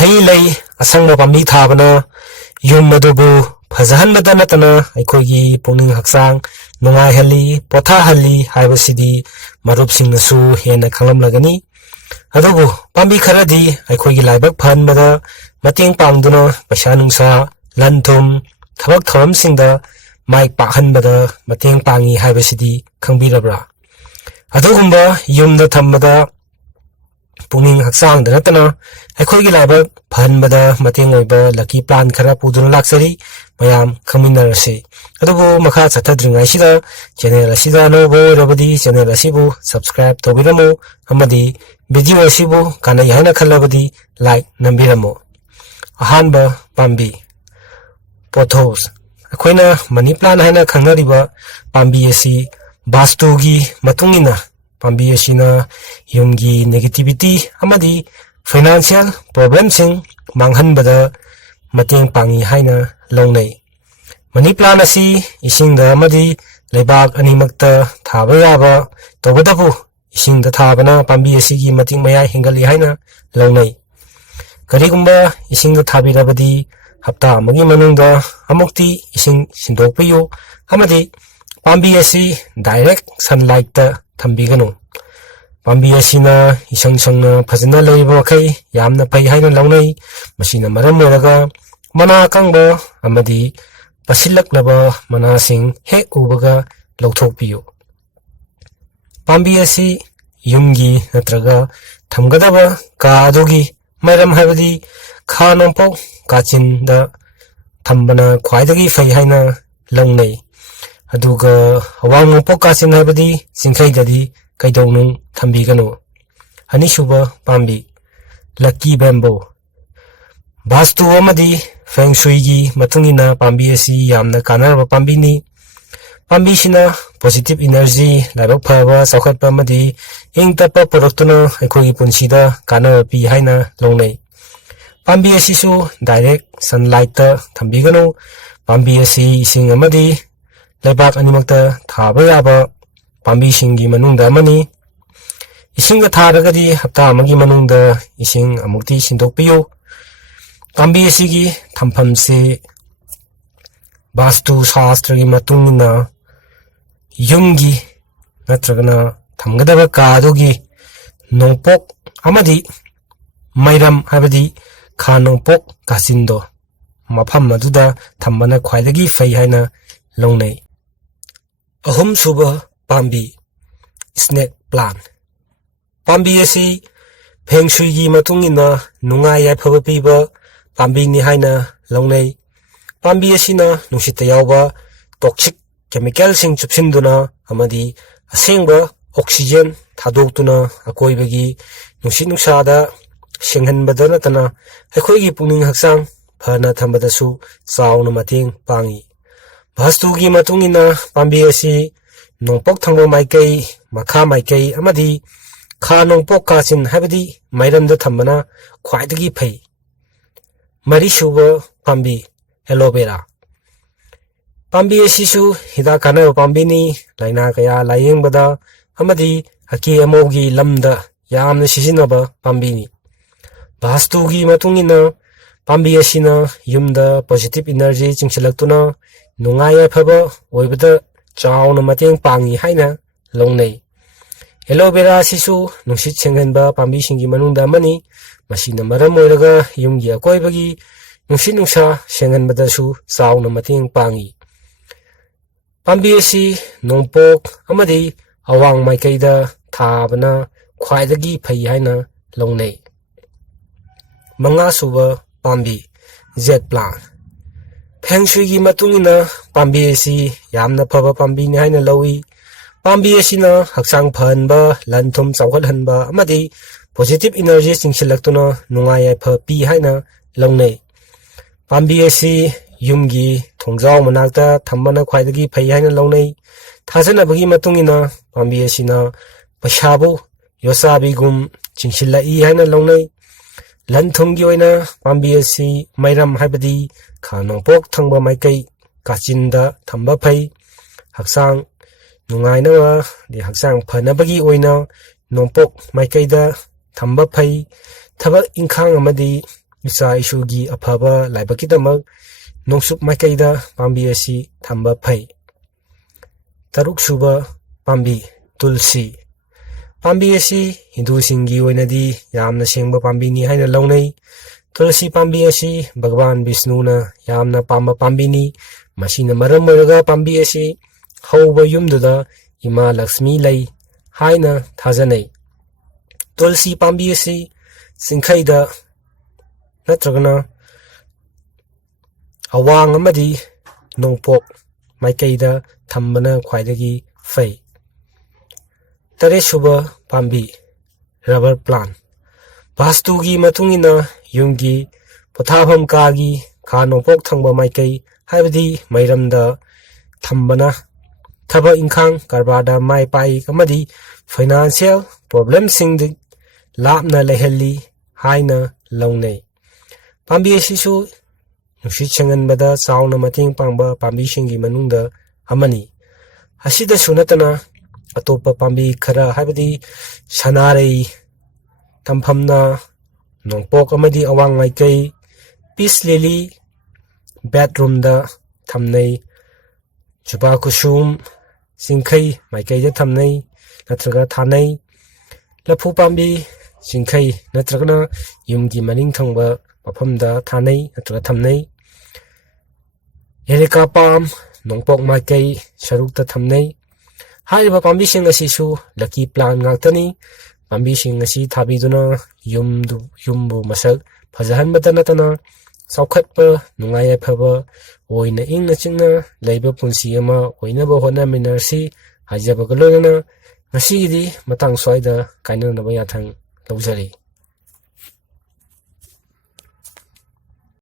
Hei lei asangba pambi thabana yum madubu phajahanbada natana aikogi pungning haksang nungai hali potha hali haibasidi marupsingnasu hena khanglamlagani adubu pambi kharadi aikogi laibak phanbada mateng pangduna paisa nungsa lanthum thabak thamamsingda mai pakhanbada mateng pangi haibasidi khangbirabra adugumba yumda thambada pungning haksang da natana aikogi laibak phanbada mateng oiba lucky plan khara puduna laksari mayam khaminnarase adubu makha chathadringai sida channel asida nobo robadi channel asibu subscribe tobiramo amadi video asibu kana yahna khalabadi like nambiramo ahanba pambi pothos akoina money plan haina khangnariba pambi asi bastugi matungina pambi asina yumgi negativity amadi financial problem sing manghanbada mateng pangi haina longnai money plan asi isingda amadi lebak animakta thaba yaba tobadabu isingda thabana pambi asigi mating maya hingali haina longnai karigumba isingda thabirabadi hapta amagi manungda amukti ising sindokpiyo amadi pambi asi direct sunlight ta thambiganu pambi asina isang sangna phajana leiba kai yamna pai haina longnai masina maram moraga mana kangba amadi pasilaklaba manasing hek ubaga lauthokpiyo pambi asi yumgi natraga thamgadaba ka adugi mairam habadi khanampo kachinda thambana khwaidagi fai haina longnai aduga awangmpo kachin habadi singkhaidadi kaidonung thambigano anisuba pambi lucky bamboo bastu amadi feng shui gi matungina pambi asi yamna kanarba pambi ni pambi sina positive energy laibak phaba saukhatpa amadi ingtapa poroktuna aikogi punsida kanaba pi haina longnai pambi asi su direct sunlight ta thambigano pambi asi ising amadi laibak animakta thaba yaba pambi singi manungda amani isingda tharagadi hapta amagi manungda ising amukti sindokpiyo pambi asigi thampham-se vastu shastra gi matungina yumgi natragana thamgadaba kadugi nongpok amadi mairam habadi kha nongpok kasindo mafam aduda thambana khwaidagi fai haina longnai ahum suba pambi snake plant pambi asi feng shui gi matungina nungai yaphaba piba pambi ni haina longnai pambi asina nungsita yawba toxic chemical sing chupsinduna amadi asengba oxygen thadoktuna akoibagi nungsi nungsada senghanbada natana aikoigi pungning haksang phana thambadasu chauna mateng pangi vastugi matungina pambi asi nongpok thangba maikai makha maikai amadi kha nongpok kachin habadi mairamda thambana khwaidagi phai marisuba pambi aloe vera pambi asisu hida kana pambi ni laina kaya layengbada amadi haki amogi lamda yamna sijinaba pambi ni vastugi matungina pambi asina yumda positive energy chingsilaktuna nungai yaphaba oibada chauna mateng pangi haina longnai aloe vera asisu nungsit senghanba pambi singi manungda amani masina maram oiraga yumgi akoibagi nungsit nungsa senghanbadasu chauna mateng pangi pambi asi nongpok amadi awang maikaida thabana khwaidagi phai haina longnai manga suba pambi jet plant feng shui gi matungina pambi asi yamna phaba pambi ni haina lowi pambi asina haksang phanba lanthum chawkhathanba amadi positive energy chingsilaktuna nungai yaifa pi haina longnai pambi asi yumgi thongjau manakta thambana khwaidagi phai haina longnai thajanabagi matungina pambi asina pasabu yosabigum chingsilai haina longnai lanthumgi oina pambi asi mairam habadi khanongpok thangba maikai kachinda thamba phai haksang nungaina di haksang phanabagi oina nongpok maikaida thamba phai thabak inkhang amadi ꯏꯆꯥ ꯏꯁꯨꯒꯤ ꯑꯐꯕ ꯂꯥꯏꯕꯛꯀꯤꯗꯃꯛ ꯅꯣꯡꯆꯨꯞ ꯃꯥꯏꯀꯩꯗ ꯄꯥꯝꯕꯤ ꯑꯁꯤ ꯊꯝꯕ ꯐꯩ꯫ ꯇꯔꯨꯛꯁꯨꯕ ꯄꯥꯝꯕꯤ ꯇꯨꯜꯁꯤ꯫ ꯄꯥꯝꯕꯤ ꯑꯁꯤ ꯍꯤꯟꯗꯨꯁꯤꯡꯒꯤ ꯑꯣꯏꯅꯗꯤ ꯌꯥꯝꯅ ꯁꯦꯡꯕ ꯄꯥꯝꯕꯤꯅꯤ ꯍꯥꯏꯅ ꯂꯧꯅꯩ꯫ ꯇꯨꯜꯁꯤ ꯄꯥꯝꯕꯤ ꯑꯁꯤ ꯚꯒꯋꯥꯟ ꯕꯤꯁꯅꯨꯅ ꯌꯥꯝꯅ ꯄꯥꯝꯕ ꯄꯥꯝꯕꯤꯅꯤ꯫ ꯃꯁꯤꯅ ꯃꯔꯝ ꯑꯣꯏꯔꯒ ꯄꯥꯝꯕꯤ ꯑꯁꯤ ꯍꯧꯕ ꯌꯨꯝꯗꯨꯗ ꯏꯃꯥ ꯂꯛꯁꯃꯤ ꯂꯩ ꯍꯥꯏꯅ ꯊꯥꯖꯅꯩ꯫ ꯇꯨꯜꯁꯤ ꯄꯥꯝꯕꯤ ꯑꯁꯤ ꯆꯤꯡꯈꯩꯗ ꯅꯠꯇ꯭ꯔꯒꯅ ꯑꯋꯥꯡ ꯑꯃꯗꯤ ꯅꯣꯡꯄꯣꯛ ꯃꯥꯏꯀꯩꯗ ꯊꯝꯕꯅ ꯈ꯭ꯋꯥꯏꯗꯒꯤ ꯐꯩ꯫ ꯇꯔꯦꯠꯁꯨꯕ ꯄꯥꯝꯕꯤ ꯔꯕꯔ ꯄ꯭ꯂꯥꯟ꯫ ꯚꯥꯁꯇꯨꯒꯤ ꯃꯇꯨꯡꯏꯟꯅ ꯌꯨꯝꯒꯤ ꯄꯣꯊꯥꯐꯝ ꯀꯥꯒꯤ ꯈꯥ ꯅꯣꯡꯄꯣꯛ ꯊꯪꯕ ꯃꯥꯏꯀꯩ ꯍꯥꯏꯕꯗꯤ ꯃꯩꯔꯝꯗ ꯊꯝꯕꯅ ꯊꯕꯛ ꯏꯪꯈꯥꯡ ꯀꯔꯕꯥꯔꯗ ꯃꯥꯏ ꯄꯥꯛꯏ ꯑꯃꯗꯤ ꯐꯥꯏꯅꯥꯟꯁꯤꯌꯦꯜ ꯄ꯭ꯔꯣꯕ꯭ꯂꯦꯝꯁꯤꯡꯗ ꯂꯥꯞꯅ ꯂꯩꯍꯜꯂꯤ ꯍꯥꯏꯅ ꯂꯧꯅꯩ꯫ ꯄꯥꯝꯕꯤ ꯑꯁꯤꯁꯨ ꯅꯨꯡꯁꯤꯠ ꯁꯦꯡꯍꯟꯕꯗ ꯆꯥꯎꯅ ꯃꯇꯦꯡ ꯄꯥꯡꯕ ꯄꯥꯝꯕꯤꯁꯤꯡꯒꯤ ꯃꯅꯨꯡꯗ ꯑꯃꯅꯤ꯫ ꯑꯁꯤꯗꯁꯨ ꯅꯠꯇꯅ ꯑꯇꯣꯞꯄ ꯄꯥꯝꯕꯤ ꯈꯔ ꯍꯥꯏꯕꯗꯤ ꯁꯅꯥꯔꯩ ꯊꯝꯐꯝꯅ ꯅꯣꯡꯄꯣꯛ ꯑꯃꯗꯤ ꯑꯋꯥꯡ ꯃꯥꯏꯀꯩ, ꯄꯤꯁ ꯂꯤꯂꯤ ꯕꯦꯗꯔꯨꯝꯗ ꯊꯝꯅꯩ, ꯖꯨꯕꯥ ꯀꯨꯁꯨꯝ ꯆꯤꯡꯈꯩ ꯃꯥꯏꯀꯩꯗ ꯊꯝꯅꯩ ꯅꯠꯇ꯭ꯔꯒ ꯊꯥꯅꯩ, ꯂꯐꯨ ꯄꯥꯝꯕꯤ ꯆꯤꯡꯈꯩ ꯅꯠꯇ꯭ꯔꯒꯅ ꯌꯨꯝꯒꯤ ꯃꯅꯤꯡ ꯊꯪꯕ ꯃꯐꯝꯗ ꯊꯥꯅꯩ ꯅꯠꯇ꯭ꯔꯒ ꯊꯝꯅꯩ, ꯑꯦꯔꯤꯀꯥ ꯄꯥꯝ ꯅꯣꯡꯄꯣꯛ ꯃꯥꯏꯀꯩ ꯁꯔꯨꯛꯇ ꯊꯝꯅꯩ꯫ ꯍꯥꯏꯔꯤꯕ ꯄꯥꯝꯕꯤꯁꯤꯡ ꯑꯁꯤꯁꯨ ꯂꯛꯀꯤ ꯄ꯭ꯂꯥꯟ ꯉꯥꯛꯇꯅꯤ꯫ ꯄꯥꯝꯕꯤꯁꯤꯡ ꯑꯁꯤ ꯊꯥꯕꯤꯗꯨꯅ ꯌꯨꯝꯕꯨ ꯃꯁꯛ ꯐꯖꯍꯟꯕꯇ ꯅꯠꯇꯅ ꯆꯥꯎꯈꯠꯄ ꯅꯨꯡꯉꯥꯏ ꯌꯥꯏꯐꯕ ꯑꯣꯏꯅ ꯏꯪꯅ ꯆꯤꯛꯅ ꯂꯩꯕ ꯄꯨꯟꯁꯤ ꯑꯃ ꯑꯣꯏꯅꯕ ꯍꯣꯠꯅꯃꯤꯟꯅꯔꯁꯤ ꯍꯥꯏꯖꯕꯒ ꯂꯣꯏꯅꯅ ꯉꯁꯤꯒꯤꯗꯤ ꯃꯇꯥꯡ ꯁ꯭ꯋꯥꯏꯗ ꯀꯥꯏꯅꯅꯕ ꯌꯥꯊꯪ ꯂꯧꯖꯔꯤ꯫